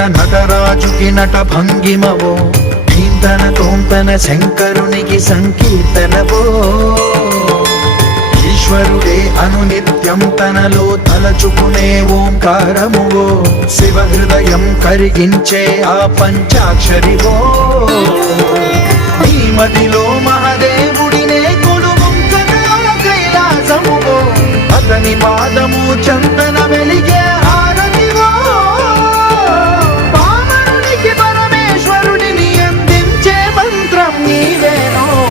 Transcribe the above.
తన నటరాజుకి నట భంగిమవో తన తోంతన శంకరునికి సంకీర్తనవో ఈశ్వరుడే అనునిత్యం తనలో తలచుకునే ఓంకారమువో శివ హృదయం కరిగించే ఆ పంచాక్షరివో నీ మదిలో